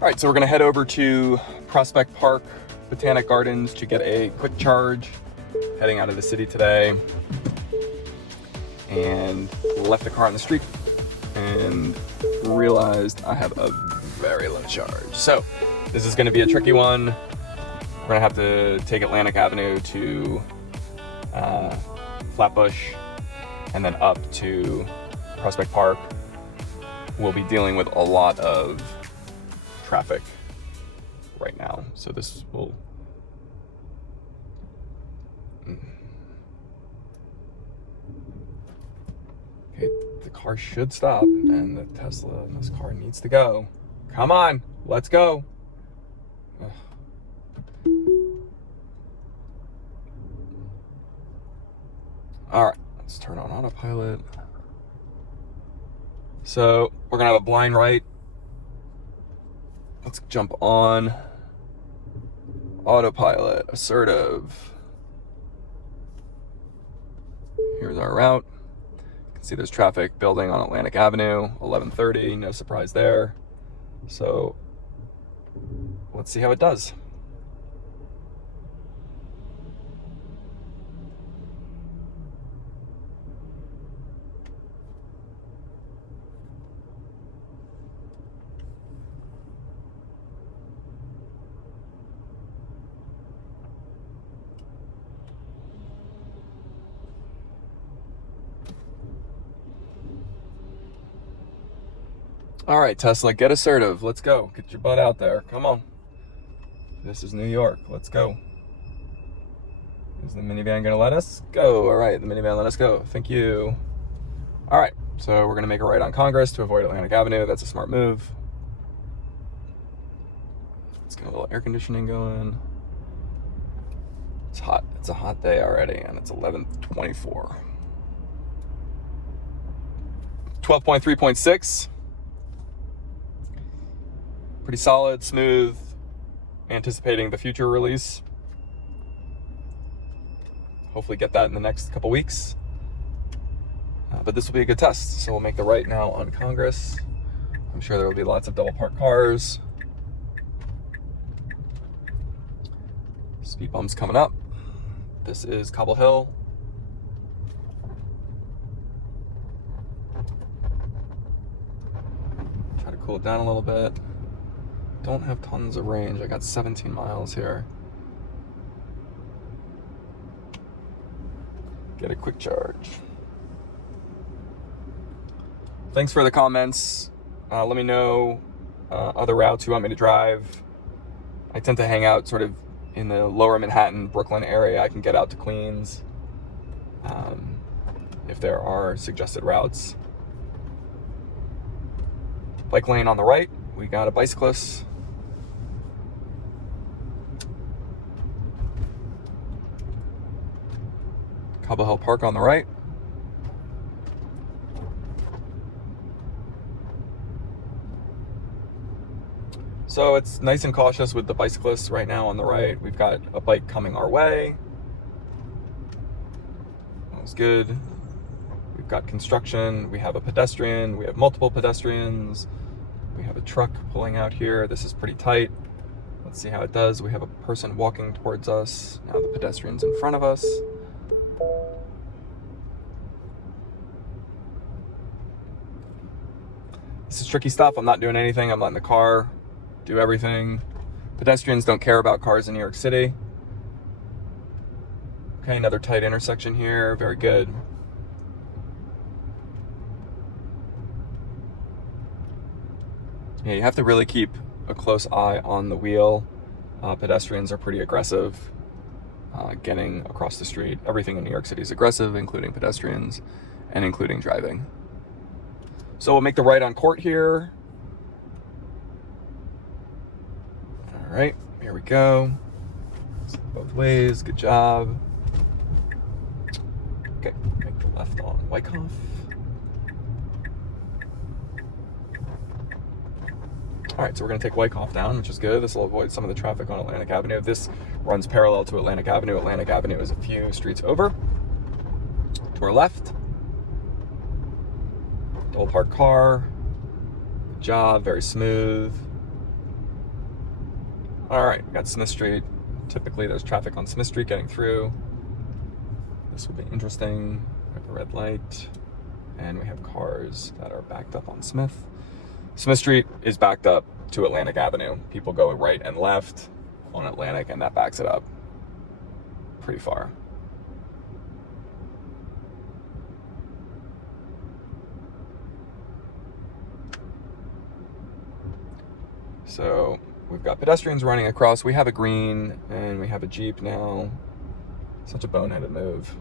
All right, so we're gonna head over to Prospect Park, Botanic Gardens to get a quick charge. Heading out of the city today, and left the car on the street and realized I have a very low charge. So this is gonna be a tricky one. We're gonna have to take Atlantic Avenue to Flatbush and then up to Prospect Park. We'll be dealing with a lot of traffic right now, so this will okay, the car should stop and the Tesla in this car needs to go. Come on, let's go. Ugh. All right, let's turn on autopilot. So we're gonna have a blind right. Let's jump on autopilot, assertive. Here's our route. You can see there's traffic building on Atlantic Avenue, 11:30, no surprise there. So let's see how it does. All right, Tesla, get assertive. Let's go. Get your butt out there. Come on. This is New York. Let's go. Is the minivan gonna let us go? All right, the minivan let us go. Thank you. All right, so we're gonna make a right on Congress to avoid Atlantic Avenue. That's a smart move. Let's get a little air conditioning going. It's hot. It's a hot day already, and it's 11:24. 12.3.6. Pretty solid, smooth, anticipating the future release. Hopefully get that in the next couple weeks. But this will be a good test. So we'll make the right now on Congress. I'm sure there will be lots of double parked cars. Speed bumps coming up. This is Cobble Hill. Try to cool it down a little bit. Don't have tons of range. I got 17 miles here. Get a quick charge. Thanks for the comments. Let me know other routes you want me to drive. I tend to hang out sort of in the lower Manhattan, Brooklyn area. I can get out to Queens if there are suggested routes. Bike lane on the right. We got a bicyclist. Cobble Hill Park on the right. So it's nice and cautious with the bicyclists right now on the right. We've got a bike coming our way. That was good. We've got construction. We have a pedestrian. We have multiple pedestrians. We have a truck pulling out here. This is pretty tight. Let's see how it does. We have a person walking towards us. Now the pedestrian's in front of us. This is tricky stuff. I'm not doing anything. I'm letting the car do everything. Pedestrians don't care about cars in New York City. Okay, another tight intersection here. Very good. Yeah, you have to really keep a close eye on the wheel. Pedestrians are pretty aggressive getting across the street. Everything in New York City is aggressive, including pedestrians and including driving. So we'll make the right on Court here. All right, here we go. Both ways, good job. Okay, make the left on Wyckoff. All right, so we're gonna take Wyckoff down, which is good. This will avoid some of the traffic on Atlantic Avenue. This runs parallel to Atlantic Avenue. Atlantic Avenue is a few streets over. To our left. Double parked car. Good job, very smooth. All right, we got Smith Street. Typically there's traffic on Smith Street getting through. This will be interesting. We have a red light, and we have cars that are backed up on Smith. Smith Street is backed up to Atlantic Avenue. People go right and left on Atlantic, and that backs it up pretty far. So we've got pedestrians running across. We have a green and we have a Jeep now. Such a boneheaded move.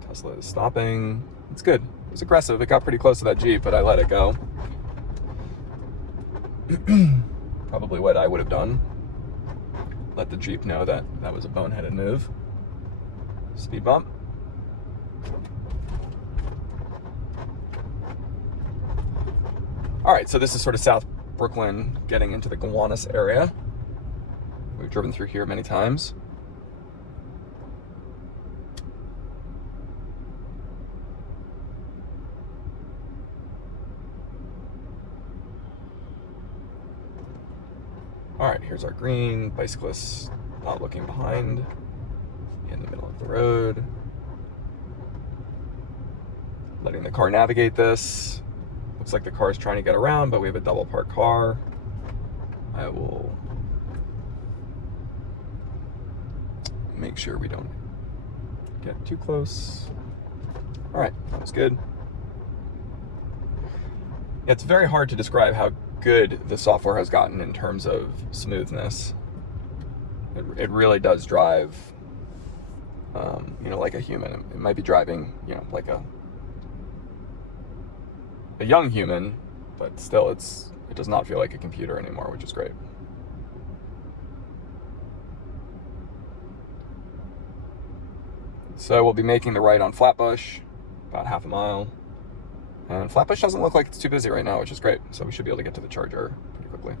Tesla is stopping. It's good. It was aggressive. It got pretty close to that Jeep, but I let it go. Probably what I would have done. Let the Jeep know that that was a boneheaded move. Speed bump. All right, so this is sort of South Brooklyn getting into the Gowanus area. We've driven through here many times. All right, here's our green. Bicyclists not looking behind, in the middle of the road. Letting the car navigate this. Looks like the car is trying to get around, but we have a double parked car. I will make sure we don't get too close. All right, that was good. Yeah, it's very hard to describe how good the software has gotten in terms of smoothness. It really does drive, like a human. It might be driving, like a young human, but still it does not feel like a computer anymore, which is great. So we'll be making the right on Flatbush, about half a mile. And Flatbush doesn't look like it's too busy right now, which is great. So we should be able to get to the charger pretty quickly.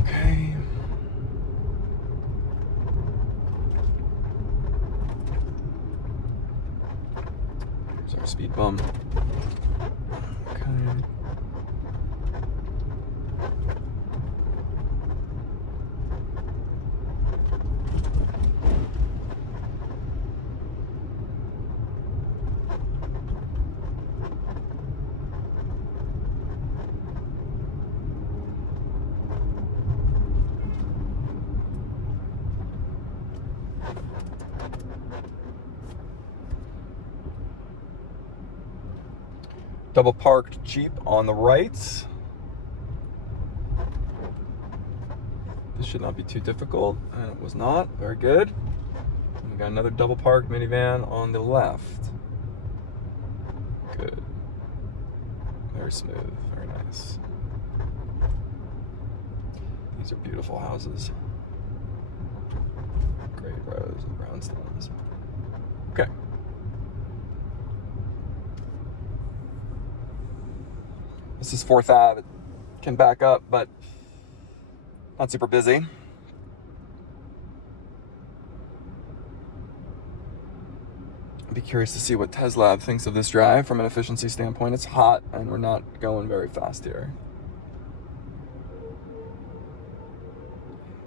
Okay. Here's our speed bump. Okay. Double parked Jeep on the right. This should not be too difficult, and it was not. Very good. We got another double parked minivan on the left. Good. Very smooth, very nice. These are beautiful houses. Great rows and brownstones. Okay. This is 4th Ave. It can back up, but not super busy. I'd be curious to see what Tesla thinks of this drive from an efficiency standpoint. It's hot, and we're not going very fast here.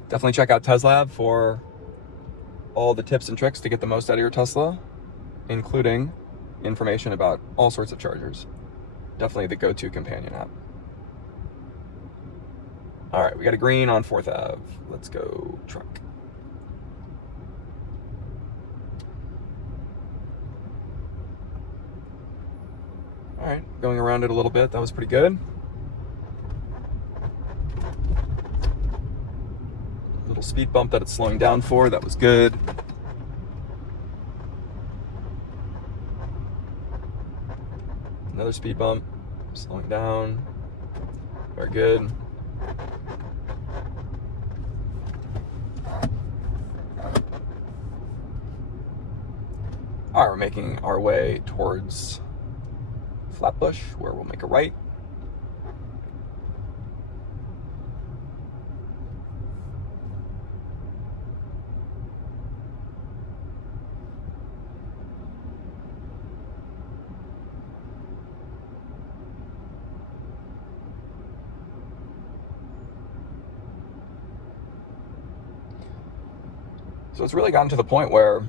Definitely check out Tesla for all the tips and tricks to get the most out of your Tesla, including information about all sorts of chargers. Definitely the go-to companion app. All right, we got a green on 4th Ave. Let's go truck. All right, going around it a little bit. That was pretty good. Little speed bump that it's slowing down for. That was good. Another speed bump, slowing down. Very good. All right, we're making our way towards Flatbush, where we'll make a right. So it's really gotten to the point where,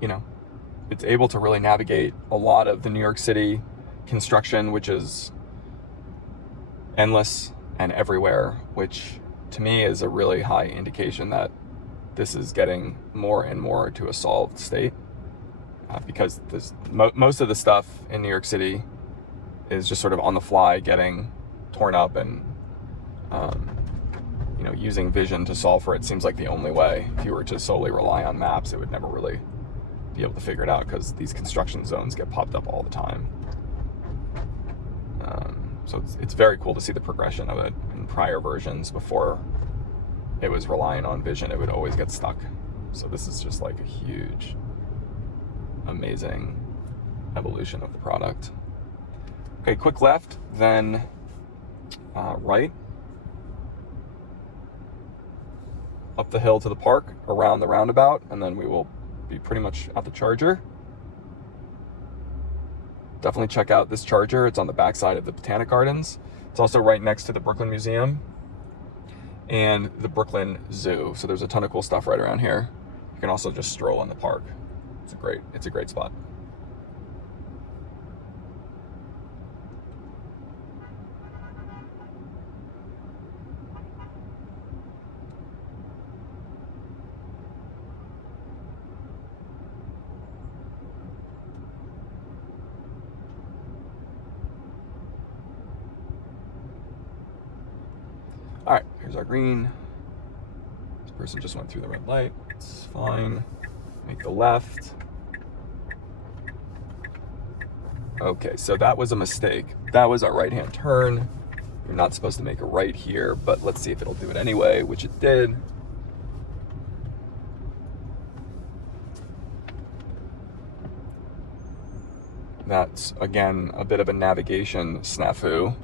you know, it's able to really navigate a lot of the New York City construction, which is endless and everywhere, which to me is a really high indication that this is getting more and more to a solved state, because most of the stuff in New York City is just sort of on the fly getting torn up, and using vision to solve for it seems like the only way. If you were to solely rely on maps, it would never really be able to figure it out, because these construction zones get popped up all the time. So it's very cool to see the progression of it. In prior versions, before it was relying on vision, it would always get stuck. So this is just like a huge, amazing evolution of the product. Okay, quick left, then right. Up the hill to the park, around the roundabout, and then we will be pretty much at the charger. Definitely check out this charger. It's on the backside of the Botanic Gardens. It's also right next to the Brooklyn Museum and the Brooklyn Zoo. So there's a ton of cool stuff right around here. You can also just stroll in the park. It's a great spot. All right, here's our green. This person just went through the red light. It's fine. Make the left. Okay, so that was a mistake. That was our right-hand turn. You're not supposed to make a right here, but let's see if it'll do it anyway, which it did. That's, again, a bit of a navigation snafu.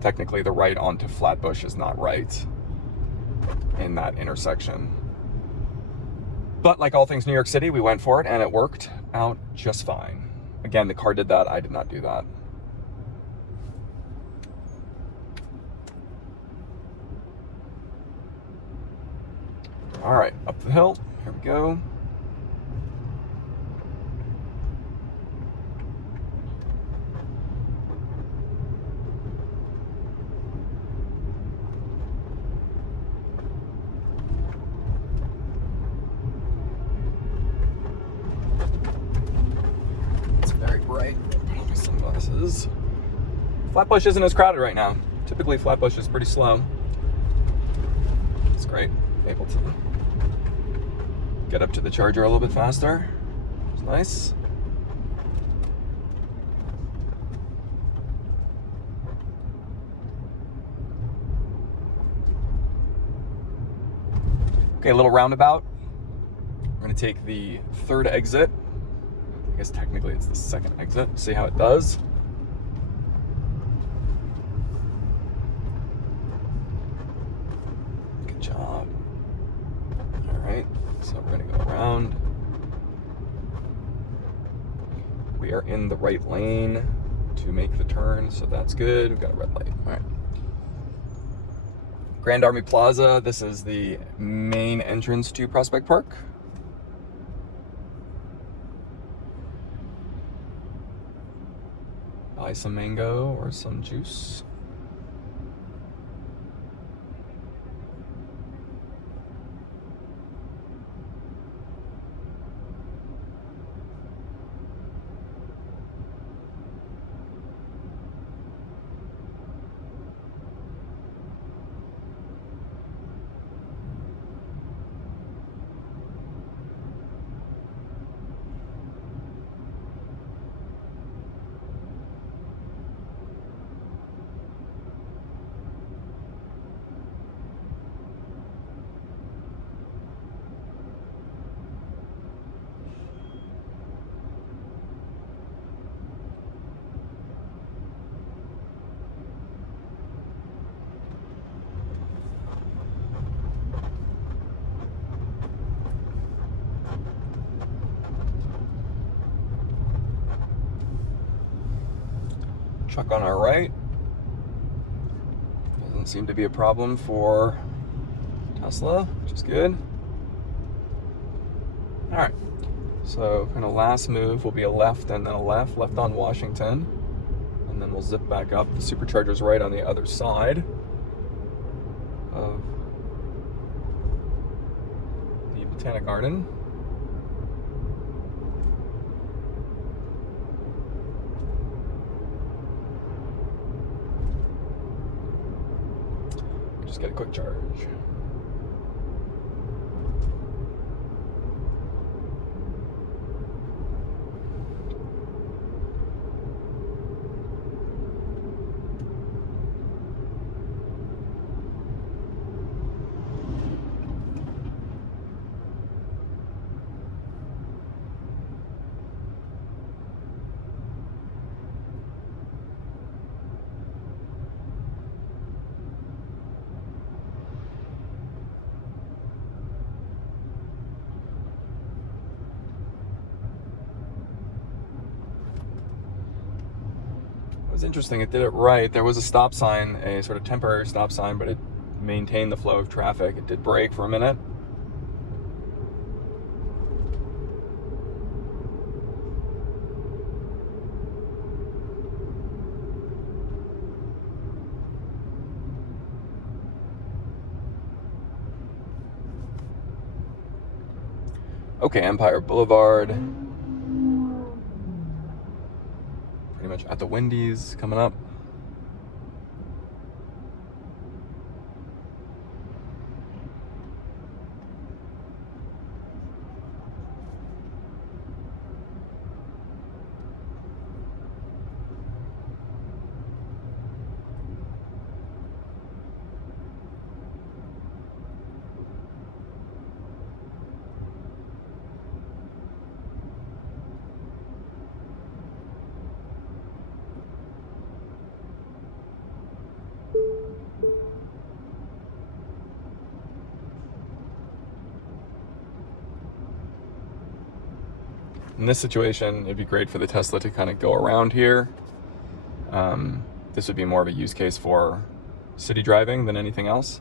Technically, the right onto Flatbush is not right in that intersection. But like all things New York City, we went for it and it worked out just fine. Again, the car did that. I did not do that. All right, up the hill. Here we go. Right, sunglasses. Flatbush isn't as crowded right now. Typically Flatbush is pretty slow. It's great, able to get up to the charger a little bit faster. It's nice. Okay, a little roundabout. We're gonna take the third exit. I guess technically it's the second exit. See how it does. Good job. All right, so we're gonna go around. We are in the right lane to make the turn, so that's good. We've got a red light. All right. Grand Army Plaza. This is the main entrance to Prospect Park. Buy some mango or some juice. Truck on our right. Doesn't seem to be a problem for Tesla, which is good. All right, so kind of last move will be a left and then a left on Washington, and then we'll zip back up. The supercharger's right on the other side of the Botanic Garden. Just get a quick charge. It was interesting, it did it right. There was a stop sign, a sort of temporary stop sign, but it maintained the flow of traffic. It did brake for a minute. Okay, Empire Boulevard. Pretty much at the Wendy's coming up. In this situation, it'd be great for the Tesla to kind of go around here. This would be more of a use case for city driving than anything else.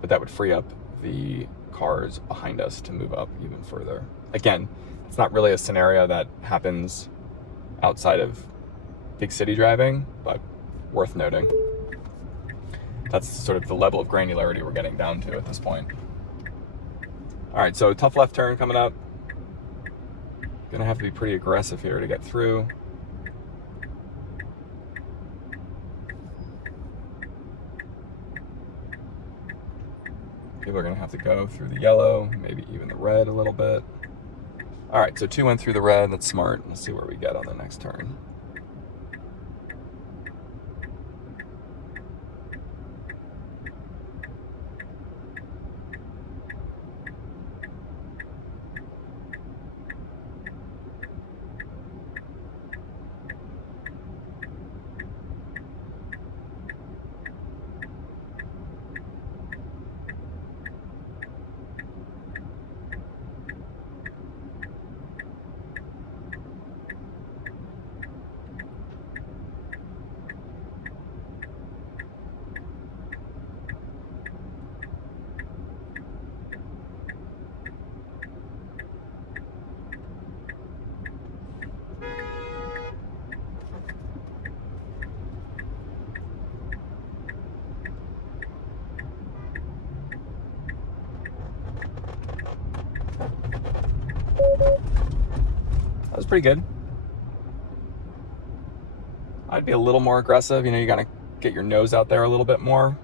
But that would free up the cars behind us to move up even further. Again, it's not really a scenario that happens outside of big city driving, but worth noting. That's sort of the level of granularity we're getting down to at this point. All right, so tough left turn coming up. Gonna have to be pretty aggressive here to get through. People are gonna have to go through the yellow, maybe even the red a little bit. All right, so 2 went through the red, that's smart. Let's see where we get on the next turn. That was pretty good. I'd be a little more aggressive. You know, you gotta get your nose out there a little bit more.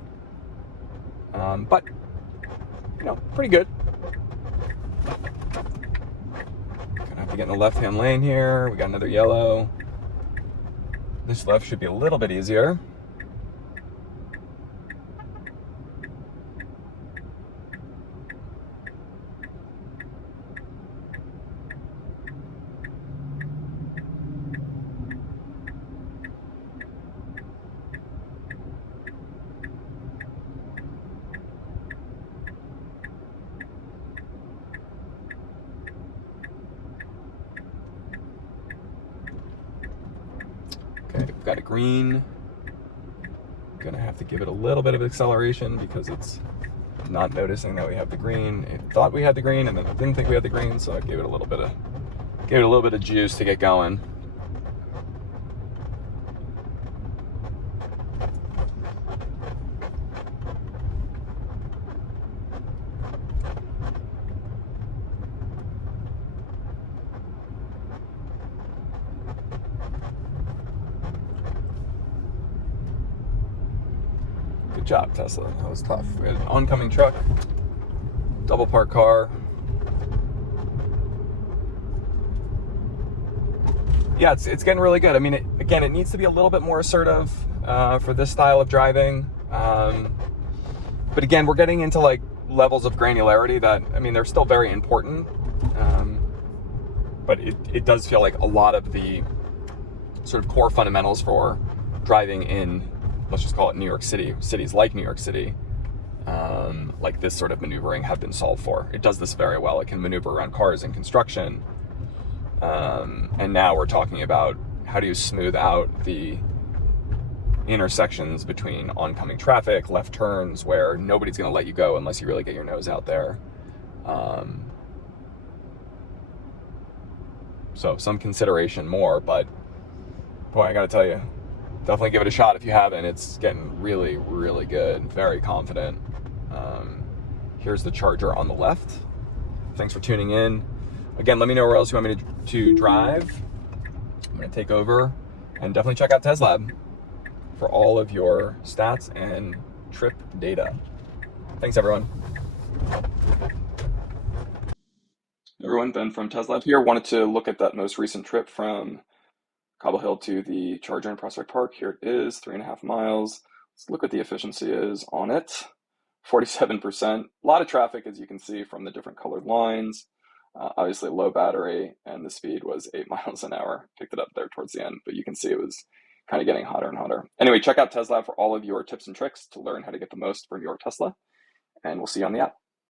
But, you know, pretty good. Gonna have to get in the left-hand lane here. We got another yellow. This left should be a little bit easier. right, we've got a green. Gonna have to give it a little bit of acceleration because it's not noticing that we have the green. It thought we had the green and then it didn't think we had the green, so I gave it a little bit of juice to get going. Good job, Tesla. That was tough. We had an oncoming truck, double parked car. Yeah, it's getting really good. I mean, it needs to be a little bit more assertive for this style of driving. But again, we're getting into like levels of granularity that, I mean, they're still very important. But it does feel like a lot of the sort of core fundamentals for driving in, let's just call it New York City, cities like New York City, like this sort of maneuvering have been solved for. It does this very well. It can maneuver around cars in construction. And now we're talking about how do you smooth out the intersections between oncoming traffic, left turns, where nobody's going to let you go unless you really get your nose out there. So some consideration more, but boy, I gotta tell you, definitely give it a shot if you haven't. It's getting really, really good. Very confident. Here's the charger on the left. Thanks for tuning in. Again, let me know where else you want me to drive. I'm gonna take over, and definitely check out TesLab for all of your stats and trip data. Thanks, everyone. Everyone, Ben from TesLab here. Wanted to look at that most recent trip from Cobble Hill to the charger in Prospect Park. Here it is, 3.5 miles. Let's look what the efficiency is on it. 47%. A lot of traffic, as you can see from the different colored lines. Obviously low battery, and the speed was 8 miles an hour. Picked it up there towards the end, but you can see it was kind of getting hotter and hotter. Anyway, check out TesLab for all of your tips and tricks to learn how to get the most from your Tesla, and we'll see you on the app.